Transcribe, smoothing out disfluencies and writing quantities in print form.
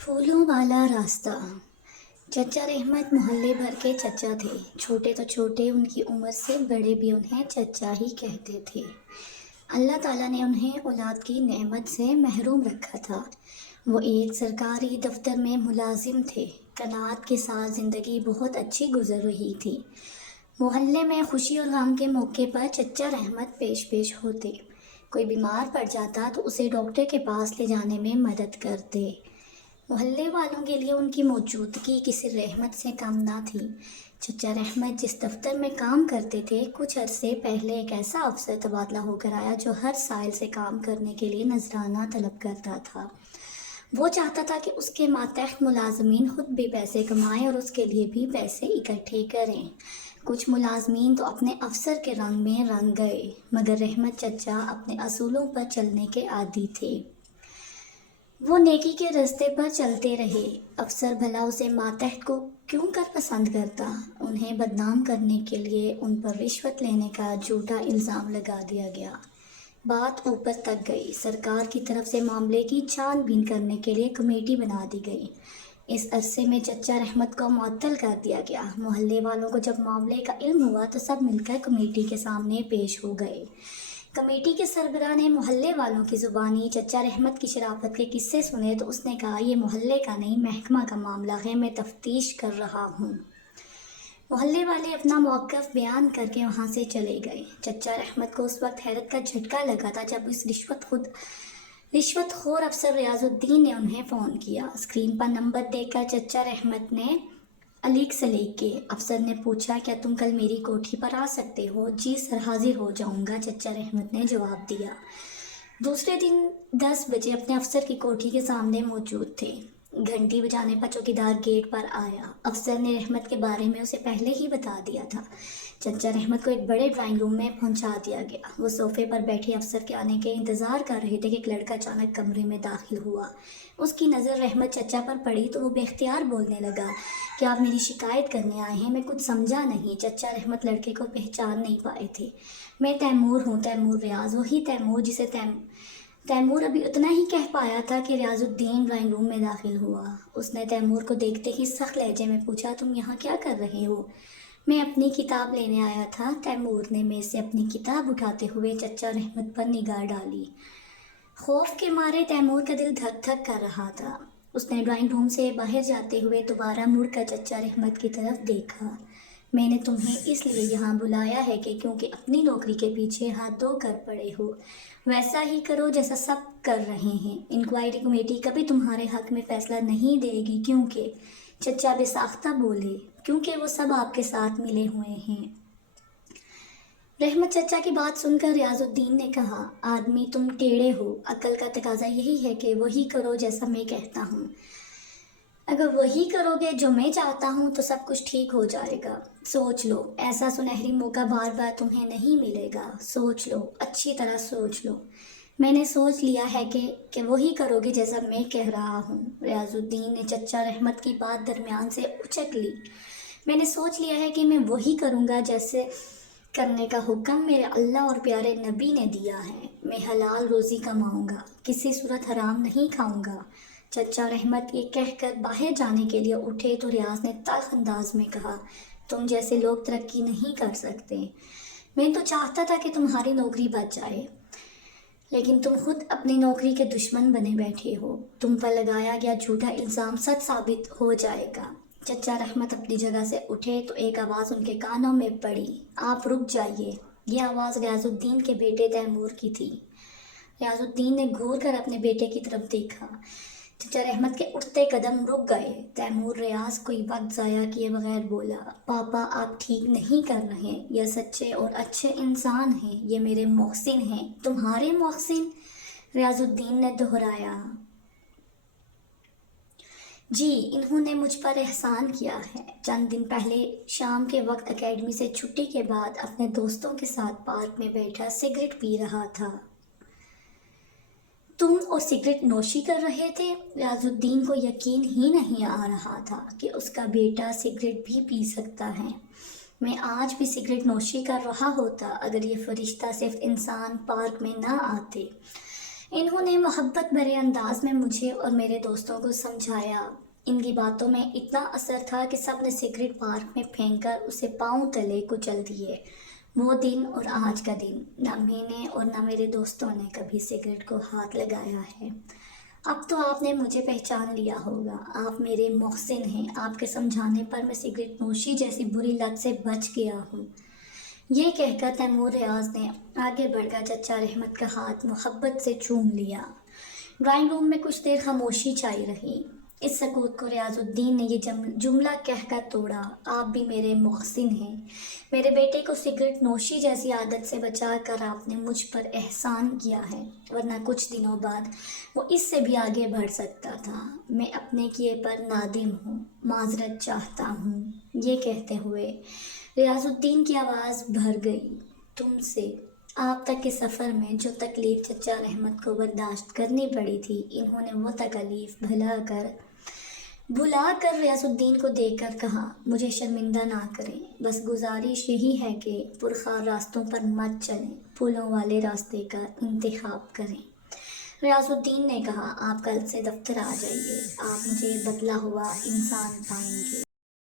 پھولوں والا راستہ۔ چچا رحمت محلے بھر کے چچا تھے، چھوٹے تو چھوٹے، ان کی عمر سے بڑے بھی انہیں چچا ہی کہتے تھے۔ اللہ تعالیٰ نے انہیں اولاد کی نعمت سے محروم رکھا تھا۔ وہ ایک سرکاری دفتر میں ملازم تھے۔ قناعت کے ساتھ زندگی بہت اچھی گزر رہی تھی۔ محلے میں خوشی اور غم کے موقع پر چچا رحمت پیش ہوتے۔ کوئی بیمار پڑ جاتا تو اسے ڈاکٹر کے پاس لے جانے میں مدد کرتے۔ محلے والوں کے لیے ان کی موجودگی کسی رحمت سے کم نہ تھی۔ چچا رحمت جس دفتر میں کام کرتے تھے، کچھ عرصے پہلے ایک ایسا افسر تبادلہ ہو کر آیا جو ہر سائل سے کام کرنے کے لیے نذرانہ طلب کرتا تھا۔ وہ چاہتا تھا کہ اس کے ماتحت ملازمین خود بھی پیسے کمائیں اور اس کے لیے بھی پیسے اکٹھے کریں۔ کچھ ملازمین تو اپنے افسر کے رنگ میں رنگ گئے، مگر رحمت چچا اپنے اصولوں پر چلنے کے عادی تھے۔ وہ نیکی کے راستے پر چلتے رہے۔ افسر بھلا اسے ماتحت کو کیوں کر پسند کرتا؟ انہیں بدنام کرنے کے لیے ان پر رشوت لینے کا جھوٹا الزام لگا دیا گیا۔ بات اوپر تک گئی۔ سرکار کی طرف سے معاملے کی چھان بین کرنے کے لیے کمیٹی بنا دی گئی۔ اس عرصے میں چچا رحمت کو معطل کر دیا گیا۔ محلے والوں کو جب معاملے کا علم ہوا تو سب مل کر کمیٹی کے سامنے پیش ہو گئے۔ کمیٹی کے سربراہ نے محلے والوں کی زبانی چچا رحمت کی شرافت کے قصے سنے تو اس نے کہا، یہ محلے کا نہیں، محکمہ کا معاملہ ہے، میں تفتیش کر رہا ہوں۔ محلے والے اپنا موقف بیان کر کے وہاں سے چلے گئے۔ چچا رحمت کو اس وقت حیرت کا جھٹکا لگا تھا جب اس رشوت خور افسر ریاض الدین نے انہیں فون کیا۔ اسکرین پر نمبر دیکھ کر چچا رحمت نے علیگ سلیگ کے افسر نے پوچھا، کیا تم کل میری کوٹھی پر آ سکتے ہو؟ جی سر، حاضر ہو جاؤں گا، چچا رحمت نے جواب دیا۔ دوسرے دن 10 بجے اپنے افسر کی کوٹھی کے سامنے موجود تھے۔ گھنٹی بجانے پر چوکیدار گیٹ پر آیا۔ افسر نے رحمت کے بارے میں اسے پہلے ہی بتا دیا تھا۔ چچا رحمت کو ایک بڑے ڈرائنگ روم میں پہنچا دیا گیا۔ وہ صوفے پر بیٹھے افسر کے آنے کے انتظار کر رہے تھے کہ ایک لڑکا اچانک کمرے میں داخل ہوا۔ اس کی نظر رحمت چچا پر پڑی تو وہ بے اختیار بولنے لگا، کہ آپ میری شکایت کرنے آئے ہیں؟ میں کچھ سمجھا نہیں۔ چچا رحمت لڑکے کو پہچان نہیں پائے تھے۔ میں تیمور ہوں، تیمور ریاض، وہی تیمور جسے تیمور ابھی اتنا ہی کہہ پایا تھا کہ ریاض الدین ڈرائنگ روم میں داخل ہوا۔ اس نے تیمور کو دیکھتے ہی سخت لہجے میں پوچھا، تم یہاں کیا کر رہے ہو؟ میں اپنی کتاب لینے آیا تھا۔ تیمور نے میز سے اپنی کتاب اٹھاتے ہوئے چچا رحمت پر نگاہ ڈالی۔ خوف کے مارے تیمور کا دل دھک دھک کر رہا تھا۔ اس نے ڈرائنگ روم سے باہر جاتے ہوئے دوبارہ مڑ کر چچا رحمت کی طرف دیکھا۔ میں نے تمہیں اس لیے یہاں بلایا ہے کہ کیونکہ اپنی نوکری کے پیچھے ہاتھ دھو کر پڑے ہو، ویسا ہی کرو جیسا سب کر رہے ہیں۔ انکوائری کمیٹی کبھی تمہارے حق میں فیصلہ نہیں دے گی، کیونکہ چچا بے ساختہ بولے، کیونکہ وہ سب آپ کے ساتھ ملے ہوئے ہیں۔ رحمت چچا کی بات سن کر ریاض الدین نے کہا، آدمی تم ٹیڑھے ہو، عقل کا تقاضا یہی ہے کہ وہی کرو جیسا میں کہتا ہوں۔ اگر وہی کرو گے جو میں چاہتا ہوں تو سب کچھ ٹھیک ہو جائے گا۔ سوچ لو، ایسا سنہری موقع بار بار تمہیں نہیں ملے گا۔ سوچ لو، اچھی طرح سوچ لو۔ میں نے سوچ لیا ہے کہ وہی کرو گے جیسا میں کہہ رہا ہوں۔ ریاض الدین نے چچا رحمت کی بات درمیان سے اچک لی۔ میں نے سوچ لیا ہے کہ میں وہی کروں گا جیسے کرنے کا حکم میرے اللہ اور پیارے نبی نے دیا ہے۔ میں حلال روزی کماؤں گا، کسی صورت حرام نہیں کھاؤں گا۔ چچا رحمت یہ کہہ کر باہر جانے کے لیے اٹھے تو ریاض نے تلخ انداز میں کہا، تم جیسے لوگ ترقی نہیں کر سکتے۔ میں تو چاہتا تھا کہ تمہاری نوکری بچ جائے، لیکن تم خود اپنی نوکری کے دشمن بنے بیٹھے ہو۔ تم پر لگایا گیا جھوٹا الزام سچ ثابت ہو جائے گا۔ چچا رحمت اپنی جگہ سے اٹھے تو ایک آواز ان کے کانوں میں پڑی، آپ رک جائیے۔ یہ آواز ریاض الدین کے بیٹے تیمور کی تھی۔ ریاض الدین نے گھور کر اپنے بیٹے کی طرف دیکھا۔ چچا رحمت کے اٹھتے قدم رک گئے۔ تیمور ریاض کوئی وقت ضائع کیے بغیر بولا، پاپا آپ ٹھیک نہیں کر رہے، یہ سچے اور اچھے انسان ہیں، یہ میرے محسن ہیں۔ تمہارے محسن؟ ریاض الدین نے دہرایا۔ جی، انہوں نے مجھ پر احسان کیا ہے۔ چند دن پہلے شام کے وقت اکیڈمی سے چھٹی کے بعد اپنے دوستوں کے ساتھ پارک میں بیٹھا سگریٹ پی رہا تھا۔ تم اور سگریٹ نوشی کر رہے تھے؟ ریاض الدین کو یقین ہی نہیں آ رہا تھا کہ اس کا بیٹا سگریٹ بھی پی سکتا ہے۔ میں آج بھی سگریٹ نوشی کر رہا ہوتا اگر یہ فرشتہ صرف انسان پارک میں نہ آتے۔ انہوں نے محبت بھرے انداز میں مجھے اور میرے دوستوں کو سمجھایا۔ ان کی باتوں میں اتنا اثر تھا کہ سب نے سگریٹ پارک میں پھینک کر اسے پاؤں تلے کچل دیے۔ وہ دن اور آج کا دن، نہ میں نے اور نہ میرے دوستوں نے کبھی سگریٹ کو ہاتھ لگایا ہے۔ اب تو آپ نے مجھے پہچان لیا ہوگا، آپ میرے محسن ہیں، آپ کے سمجھانے پر میں سگریٹ نوشی جیسی بری لت سے بچ گیا ہوں۔ یہ کہہ کر تیمور ریاض نے آگے بڑھ کر چچا رحمت کا ہاتھ محبت سے چوم لیا۔ ڈرائنگ روم میں کچھ دیر خاموشی چھائی رہی۔ اس سکوت کو ریاض الدین نے یہ جملہ کہہ کر توڑا، آپ بھی میرے محسن ہیں۔ میرے بیٹے کو سگریٹ نوشی جیسی عادت سے بچا کر آپ نے مجھ پر احسان کیا ہے، ورنہ کچھ دنوں بعد وہ اس سے بھی آگے بڑھ سکتا تھا۔ میں اپنے کیے پر نادم ہوں، معذرت چاہتا ہوں۔ یہ کہتے ہوئے ریاض الدین کی آواز بھر گئی، تم سے آپ تک کے سفر میں جو تکلیف چچا رحمت کو برداشت کرنی پڑی تھی، انہوں نے وہ تکلیف بھلا کر ریاض الدین کو دیکھ کر کہا، مجھے شرمندہ نہ کریں، بس گزارش یہی ہے کہ پرخار راستوں پر مت چلیں، پھولوں والے راستے کا انتخاب کریں۔ ریاض الدین نے کہا، آپ کل سے دفتر آ جائیے، آپ مجھے بدلا ہوا انسان پائیں گے۔